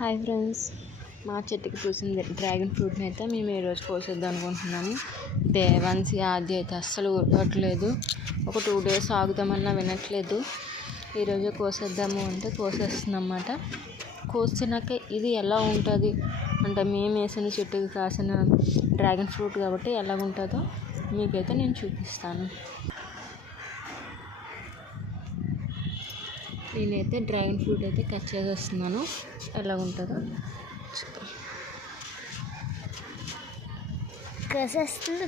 Hi friends, మా చెట్టుకి పూసిన డ్రాగన్ ఫ్రూట్ని అయితే మేము ఈరోజు కోసేద్దాం అనుకుంటున్నాము. దేవాన్సి ఆద్య అయితే అస్సలు ఊరుకోవట్లేదు. ఒక 2 days ఆగుదామన్నా వినట్లేదు. ఈరోజు కోసేద్దాము అంటే కోసేస్తుంది అన్నమాట. కోసినాక ఇది ఎలా ఉంటుంది అంటే మేము వేసిన చెట్టుకి కాసిన డ్రాగన్ ఫ్రూట్ కాబట్టి ఎలా ఉంటుందో మీకైతే నేను చూపిస్తాను. నేనైతే డ్రాగన్ ఫ్రూట్ అయితే కట్ చేసేస్తున్నాను. ఎలా ఉంటుందో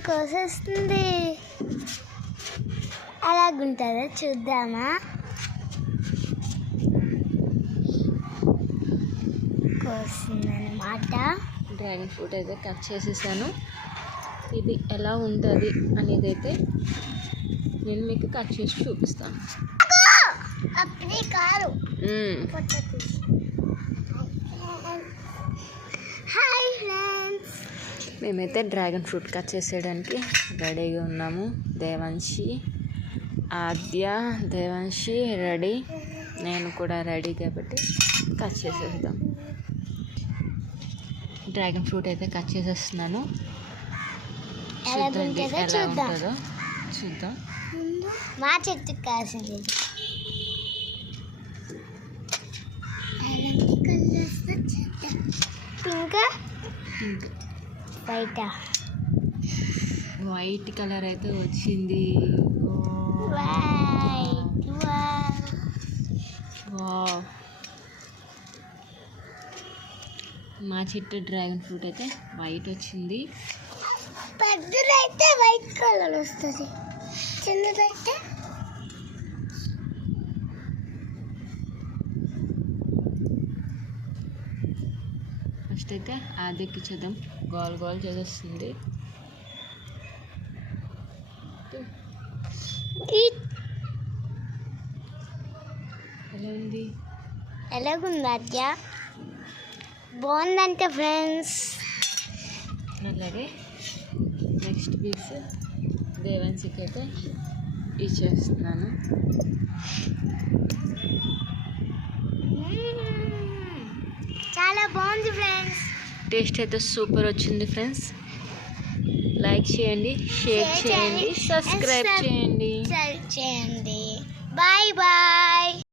కోసేస్తుంది అలాగుంటుందో చూద్దామా. కోసిందనమాట. డ్రాగన్ ఫ్రూట్ అయితే కట్ చేసేసాను. ఇది ఎలా ఉంటుంది అనేది అయితే నేను మీకు కట్ చేసి చూపిస్తాను. హాయ్ ఫ్రెండ్స్, మేమైతే డ్రాగన్ ఫ్రూట్ కట్ చేసేయడానికి రెడీగా ఉన్నాము. దేవాన్షి రెడీ, నేను కూడా రెడీ కాబట్టి కట్ చేసేద్దాం. డ్రాగన్ ఫ్రూట్ అయితే కట్ చేసేస్తున్నాను. చూద్దాం ఎలా ఉంటుందో చూద్దాం. మా చెట్టు కాసింది పింక్ వైట్ కలర్ అయితే వచ్చింది. మా చెట్టు డ్రాగన్ ఫ్రూట్ అయితే వైట్ వచ్చింది. పెద్దదైతే వైట్ కలర్ వస్తుంది, చిన్నదైతే ఫస్ట్ అయితే ఆదికి చూద్దాం. గోల్ చేసేస్తుంది. ఎలాగుంది అద్య? బాగుందంటే ఫ్రెండ్స్. అలాగే నెక్స్ట్ పీస్ దేవాన్సికి అయితే ఇచ్చేస్తున్నాను. చాలా బాగుంది ఫ్రెండ్స్. టేస్ట్ అయితే సూపర్ వచ్చింది ఫ్రెండ్స్. లైక్ చేయండి, షేర్ చేయండి, సబ్స్క్రైబ్ చేయండి. Bye bye.